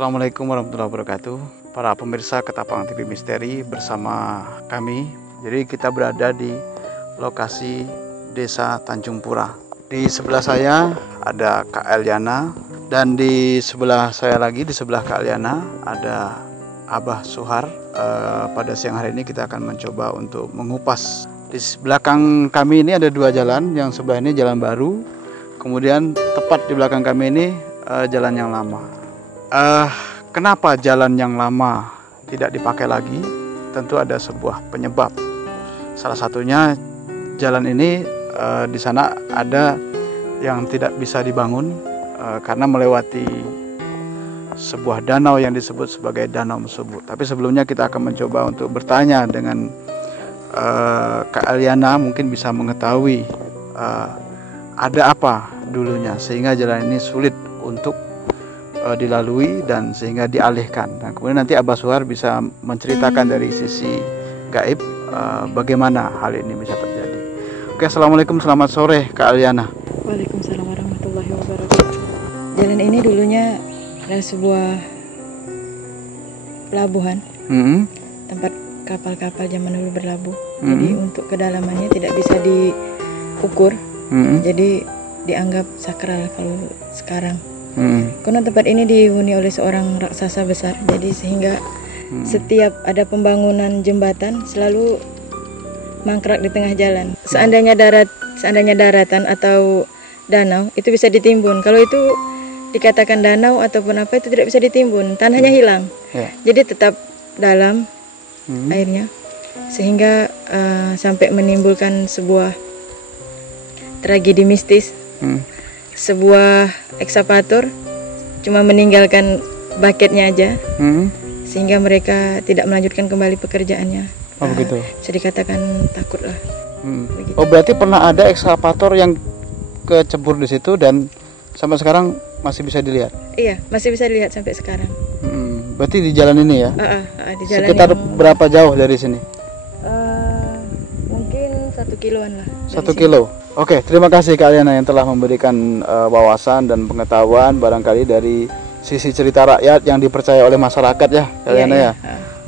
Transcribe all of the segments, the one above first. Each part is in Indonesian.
Assalamualaikum warahmatullahi wabarakatuh. Para pemirsa Ketapang TV Misteri bersama kami. Jadi kita berada di lokasi Desa Tanjung Pura. Di sebelah saya ada Kak Eliana, dan di sebelah saya lagi, di sebelah Kak Eliana ada Abah Suhar. Pada siang hari ini kita akan mencoba untuk mengupas. Di belakang kami ini ada dua jalan. Yang sebelah ini jalan baru, kemudian tepat di belakang kami ini jalan yang lama. Kenapa jalan yang lama tidak dipakai lagi? Tentu ada sebuah penyebab. Salah satunya jalan ini di sana ada yang tidak bisa dibangun karena melewati sebuah danau yang disebut sebagai Danau Mesubut. Tapi sebelumnya kita akan mencoba untuk bertanya dengan Kak Eliana, mungkin bisa mengetahui ada apa dulunya sehingga jalan ini sulit untuk dilalui dan sehingga dialihkan. Nah, kemudian nanti Abah Suhar bisa menceritakan dari sisi gaib bagaimana hal ini bisa terjadi. Oke, assalamualaikum, selamat sore Kak Eliana. Waalaikumsalam warahmatullahi wabarakatuh. Jalan ini dulunya adalah sebuah pelabuhan, tempat kapal-kapal zaman dulu berlabuh. Jadi untuk kedalamannya tidak bisa diukur, jadi dianggap sakral kalau sekarang. Karena tempat ini dihuni oleh seorang raksasa besar, jadi sehingga setiap ada pembangunan jembatan selalu mangkrak di tengah jalan. Seandainya daratan atau danau itu bisa ditimbun. Kalau itu dikatakan danau ataupun apa, itu tidak bisa ditimbun, tanahnya hilang. Jadi tetap dalam airnya, sehingga sampai menimbulkan sebuah tragedi mistis. Sebuah ekskavator cuma meninggalkan bucketnya aja, sehingga mereka tidak melanjutkan kembali pekerjaannya. Oh begitu. Bisa dikatakan takut lah. Oh berarti pernah ada ekskavator yang kecebur di situ dan sampai sekarang masih bisa dilihat? Iya, masih bisa dilihat sampai sekarang. Berarti di jalan ini ya? Di jalan sekitar berapa jauh dari sini? Mungkin 1 kiloan lah. 1 kilo. Oke, terima kasih Kak Eliana yang telah memberikan wawasan dan pengetahuan barangkali dari sisi cerita rakyat yang dipercaya oleh masyarakat ya, Kak Eliana ya.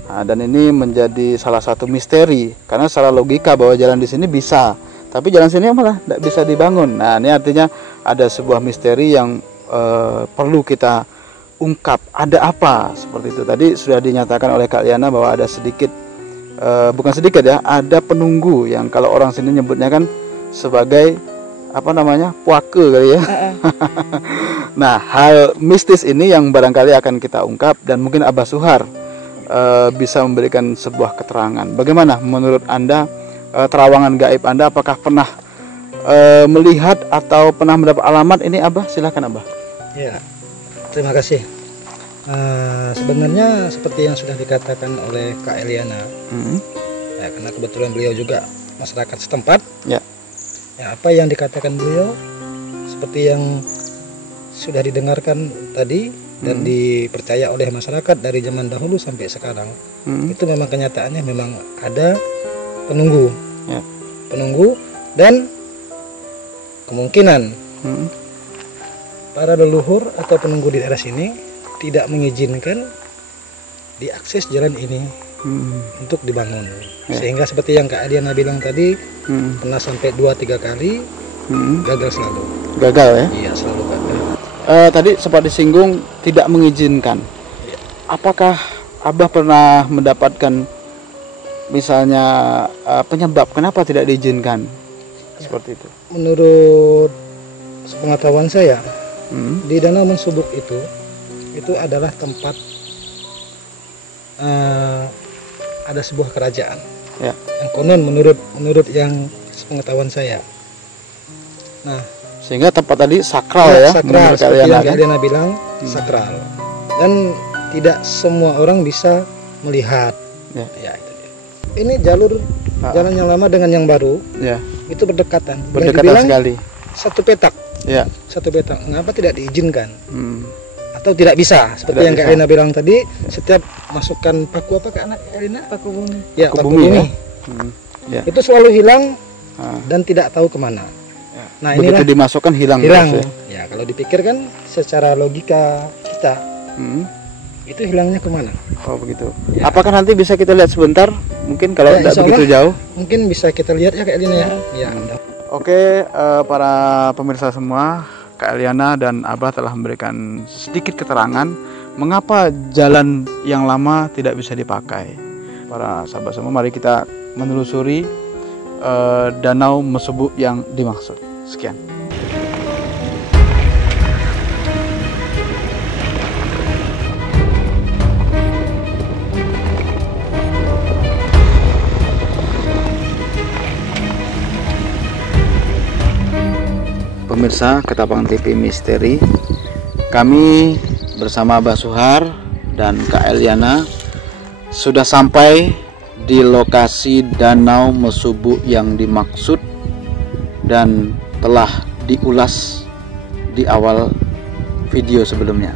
Nah, dan ini menjadi salah satu misteri karena secara logika bahwa jalan di sini bisa, tapi jalan sini malah tidak bisa dibangun. Nah, ini artinya ada sebuah misteri yang perlu kita ungkap. Ada apa seperti itu? Tadi sudah dinyatakan oleh Kak Eliana bahwa ada sedikit, bukan sedikit ya, ada penunggu yang kalau orang sini nyebutnya kan sebagai apa namanya, puake kali ya. Nah, hal mistis ini yang barangkali akan kita ungkap dan mungkin Abah Suhar bisa memberikan sebuah keterangan. Bagaimana menurut Anda terawangan gaib Anda? Apakah pernah melihat atau pernah mendapat alamat ini, Abah? Silakan Abah. Ya, terima kasih. Sebenarnya seperti yang sudah dikatakan oleh Kak Eliana, ya, karena kebetulan beliau juga masyarakat setempat. Ya, apa yang dikatakan beliau seperti yang sudah didengarkan tadi dan dipercaya oleh masyarakat dari zaman dahulu sampai sekarang, itu memang kenyataannya memang ada penunggu, penunggu, dan kemungkinan para leluhur atau penunggu di daerah sini tidak mengizinkan diakses jalan ini untuk dibangun, sehingga seperti yang Kak Eliana bilang tadi, pernah sampai 2-3 kali gagal selalu. Gagal ya? Iya, selalu gagal. Tadi sempat disinggung tidak mengizinkan. Apakah Abah pernah mendapatkan misalnya penyebab kenapa tidak diizinkan? Seperti itu. Menurut pengetahuan saya, di Danau Mesubut itu adalah tempat ada sebuah kerajaan, yang konon menurut yang pengetahuan saya. Nah, sehingga tempat tadi sakral ya, sakral seperti yang Kak Eliana bilang, sakral, dan tidak semua orang bisa melihat. Ya, itu dia. Ini jalan yang lama dengan yang baru, itu berdekatan sekali. Satu petak. Satu petak. Mengapa tidak diizinkan? Atau tidak bisa, seperti yang Kak Eliana bilang tadi, setiap masukkan paku apa Kak Eliana? Paku bumi. Ya, paku bumi. Itu selalu hilang dan tidak tahu kemana. Nah, begitu dimasukkan hilang. Ya, kalau dipikirkan secara logika kita, itu hilangnya kemana. Oh begitu. Ya. Apakah nanti bisa kita lihat sebentar? Mungkin kalau tidak begitu jauh. Mungkin bisa kita lihat ya Kak Eliana ya. Oke, para pemirsa semua, Kak Eliana dan Abah telah memberikan sedikit keterangan mengapa jalan yang lama tidak bisa dipakai. Para sahabat semua, mari kita menelusuri Danau Mesubu yang dimaksud. Sekian. Pemirsa Ketapang TV Misteri, kami bersama Abah Suhar dan Kak Eliana sudah sampai di lokasi Danau Mesubu yang dimaksud dan telah diulas di awal video sebelumnya.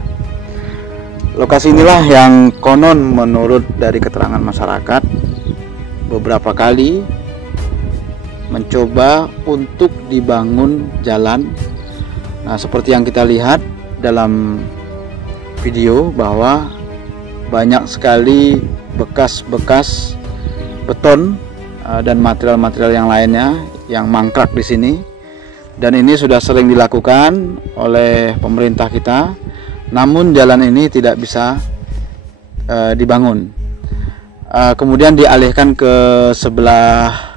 Lokasi inilah yang konon menurut dari keterangan masyarakat beberapa kali mencoba untuk dibangun jalan. Nah, seperti yang kita lihat dalam video bahwa banyak sekali bekas-bekas beton dan material-material yang lainnya yang mangkrak di sini. Dan ini sudah sering dilakukan oleh pemerintah kita. Namun jalan ini tidak bisa dibangun. Kemudian dialihkan ke sebelah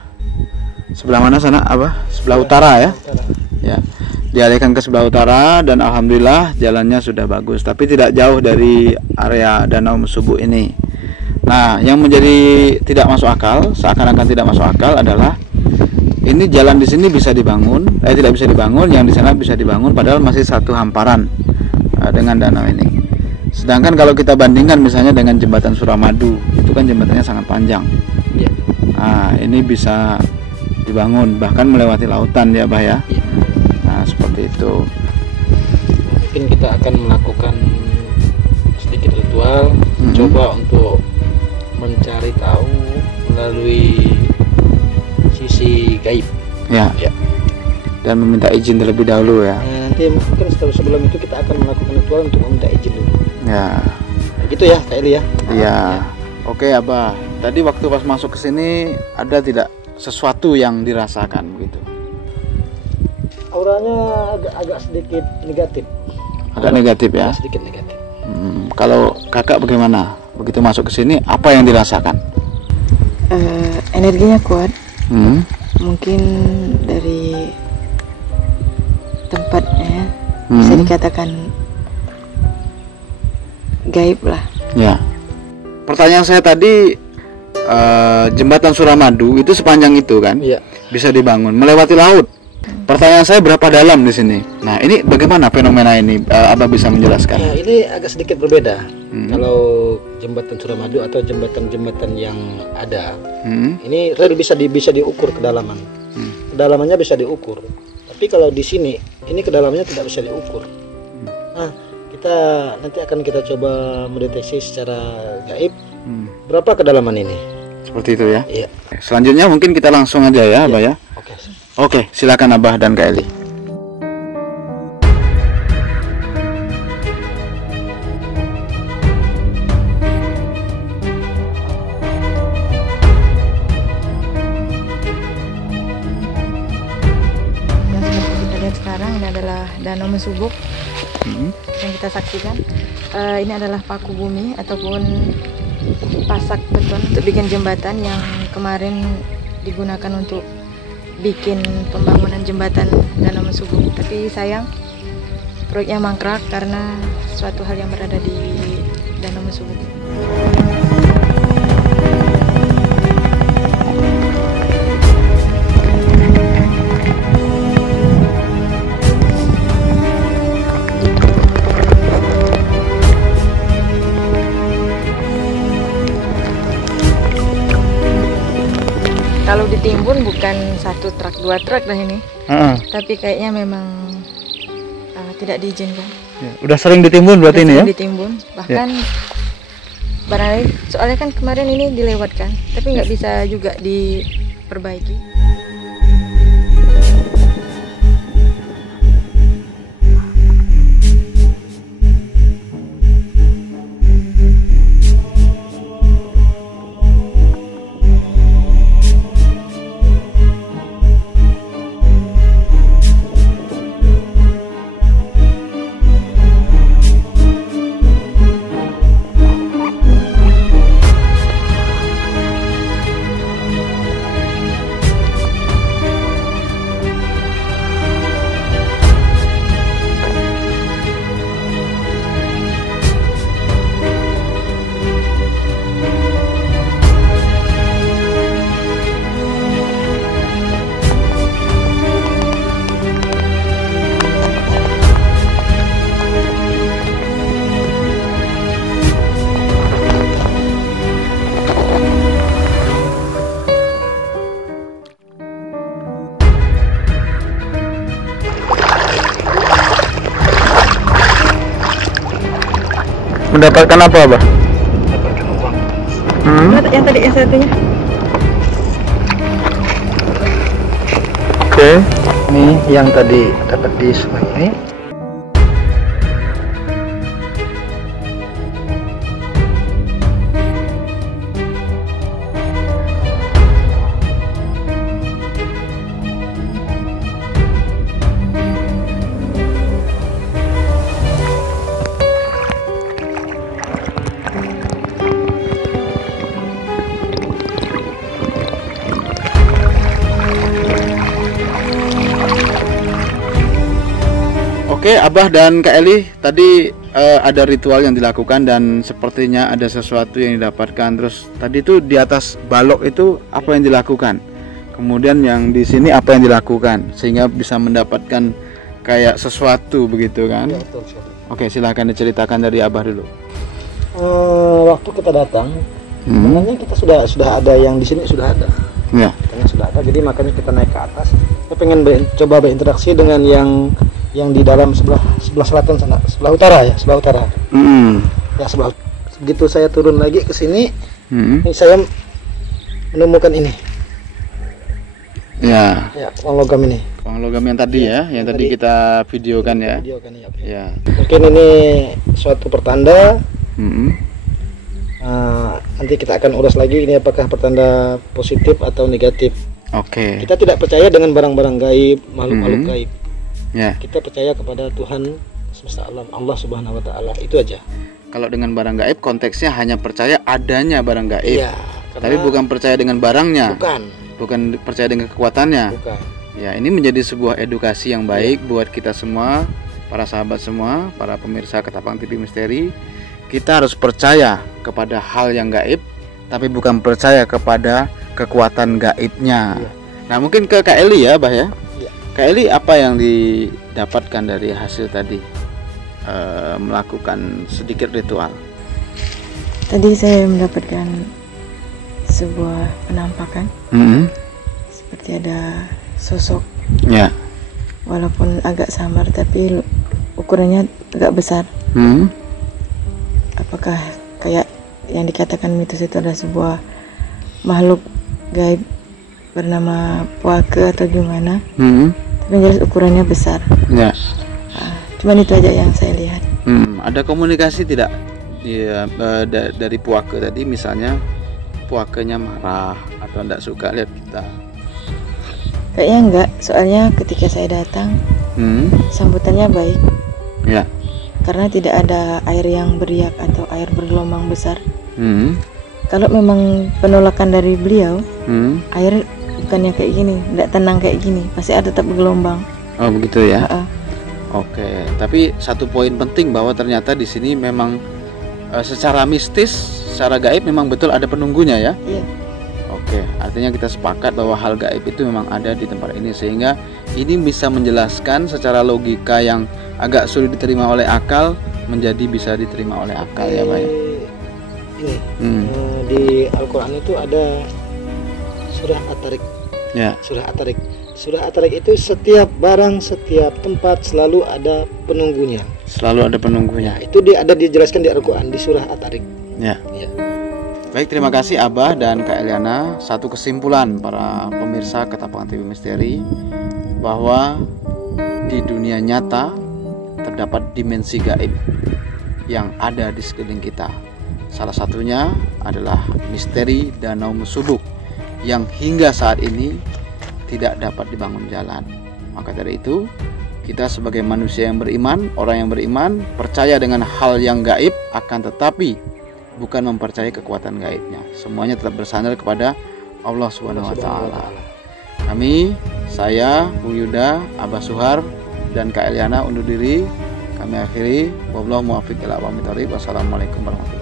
mana sana apa? Sebelah utara ya. Ya. Dialihkan ke sebelah utara dan alhamdulillah jalannya sudah bagus, tapi tidak jauh dari area Danau Mesubu ini. Nah, yang menjadi tidak masuk akal, seakan-akan tidak masuk akal adalah ini jalan di sini bisa dibangun, tidak bisa dibangun, yang di sana bisa dibangun padahal masih satu hamparan dengan danau ini. Sedangkan kalau kita bandingkan misalnya dengan jembatan Suramadu, itu kan jembatannya sangat panjang. Ya. Nah, ini bisa dibangun bahkan melewati lautan ya Bah ya. Nah seperti itu. Mungkin kita akan melakukan sedikit ritual, coba untuk mencari tahu melalui sisi gaib ya. Dan meminta izin terlebih dahulu ya. Nanti mungkin sebelum itu kita akan melakukan ritual untuk meminta izin dulu ya. Nah, gitu ya Kak Eli ya. Iya. Oke Abah, tadi waktu pas masuk ke sini ada tidak sesuatu yang dirasakan begitu? Auranya agak sedikit negatif. Agak negatif ya? Agak sedikit negatif. Kalau kakak bagaimana? Begitu masuk ke sini apa yang dirasakan? Energinya kuat. Mungkin dari tempatnya bisa dikatakan gaib lah. Ya. Pertanyaan saya tadi, jembatan Suramadu itu sepanjang itu kan? Iya. Bisa dibangun melewati laut. Pertanyaan saya berapa dalam di sini? Nah, ini bagaimana fenomena ini? Abah bisa menjelaskan? Ya, ini agak sedikit berbeda. Kalau jembatan Suramadu atau jembatan-jembatan yang ada, ini real bisa diukur kedalaman. Kedalamannya bisa diukur. Tapi kalau di sini, ini kedalamannya tidak bisa diukur. Nah, nanti akan kita coba mendeteksi secara gaib berapa kedalaman ini. Seperti itu ya. Iya. Selanjutnya mungkin kita langsung aja ya, Abah ya. Oke, silakan Abah dan Kak Eli. Yang seperti kita lihat sekarang ini adalah Danau Mesubu yang kita saksikan. Ini adalah paku bumi ataupun pasak beton untuk bikin jembatan yang kemarin digunakan untuk bikin pembangunan jembatan Danau Mesubu. Tapi sayang proyeknya mangkrak karena suatu hal yang berada di Danau Mesubu. Kalau ditimbun bukan 1 truk 2 truk dah ini, tapi kayaknya memang tidak diizinkan. Ya, udah sering ditimbun berarti ini ya? Ditimbun, bahkan barangkali soalnya kan kemarin ini dilewatkan, tapi nggak bisa juga diperbaiki. Mendapatkan apa, Abah? Dapatkan uang. Yang tadi yang satunya. Oke. Ini yang tadi dapat di sungai ini. Oke, Abah dan Kak Eli, tadi ada ritual yang dilakukan dan sepertinya ada sesuatu yang didapatkan. Terus tadi itu di atas balok itu apa yang dilakukan? Kemudian yang di sini apa yang dilakukan sehingga bisa mendapatkan kayak sesuatu begitu kan? Ya, betul sekali. Oke, silahkan diceritakan dari Abah dulu. Waktu kita datang, sebenarnya kita sudah ada yang di sini sudah ada. Ya. Katanya sudah ada, jadi makanya kita naik ke atas. Kita pengen coba berinteraksi dengan yang di dalam sebelah selatan sana, sebelah utara ya, sebelah utara. Ya sebelah. Begitu saya turun lagi ke sini, ini saya menemukan ini. Ya. Ya, uang logam ini. Uang logam yang tadi ya, yang tadi kita videokan ya. Videokan ya. Okay. Ya. Mungkin ini suatu pertanda. Nanti kita akan ulas lagi ini apakah pertanda positif atau negatif. Oke. Kita tidak percaya dengan barang-barang gaib, makhluk-makhluk gaib. Ya. Kita percaya kepada Tuhan semesta alam, Allah Subhanahu wa taala. Itu aja. Kalau dengan barang gaib konteksnya hanya percaya adanya barang gaib. Iya, Tapi bukan percaya dengan barangnya. Bukan Percaya dengan kekuatannya. bukan. Ya, ini menjadi sebuah edukasi yang baik buat kita semua, para sahabat semua, para pemirsa Ketapang TV Misteri. Kita harus percaya kepada hal yang gaib, tapi bukan percaya kepada kekuatan gaibnya. Iya. Nah, mungkin ke Kak Eli ya, Bah ya. Iya. Kak Eli, apa yang didapatkan dari hasil tadi melakukan sedikit ritual? Tadi saya mendapatkan sebuah penampakan, seperti ada sosok, Ya. walaupun agak samar tapi ukurannya agak besar. Apakah kayak yang dikatakan mitos itu adalah sebuah makhluk gaib bernama puaka atau gimana? Tapi yang jelas ukurannya besar. Ya. Cuman itu aja yang saya lihat. Ada komunikasi tidak dari puaka tadi, misalnya puakanya marah atau tidak suka lihat kita? Kayaknya enggak, soalnya ketika saya datang sambutannya baik. Ya. Karena tidak ada air yang beriak atau air bergelombang besar. Kalau memang penolakan dari beliau, air bukannya kayak gini, tidak tenang kayak gini, pasti ada tetap bergelombang. Oh begitu ya. Oke, tapi satu poin penting bahwa ternyata di sini memang secara mistis, secara gaib memang betul ada penunggunya ya. Iya. Oke, artinya kita sepakat bahwa hal gaib itu memang ada di tempat ini, sehingga ini bisa menjelaskan secara logika yang agak sulit diterima oleh akal menjadi bisa diterima oleh akal ya, Pak ya. Ini di Al-Quran itu ada surah At-Tariq. Ya. Surah At-Tariq. Surah At-Tariq itu setiap barang, setiap tempat selalu ada penunggunya. Selalu ada penunggunya. Itu ada dijelaskan di Al-Quran di surah At-Tariq. Ya. Baik, terima kasih Abah dan Kak Eliana. Satu kesimpulan para pemirsa Ketapang TV Misteri, bahwa di dunia nyata terdapat dimensi gaib yang ada di sekeliling kita. Salah satunya adalah misteri Danau Mesubuk yang hingga saat ini tidak dapat dibangun jalan. Maka dari itu, kita sebagai manusia yang beriman, orang yang beriman, percaya dengan hal yang gaib, akan tetapi bukan mempercayai kekuatan gaibnya. Semuanya tetap bersandar kepada Allah Subhanahu wa taala. Kami, saya, Bung Yuda, Abah Suhar, dan Kak Eliana undur diri. Kami akhiri. Wassalamualaikum warahmatullahi wabarakatuh.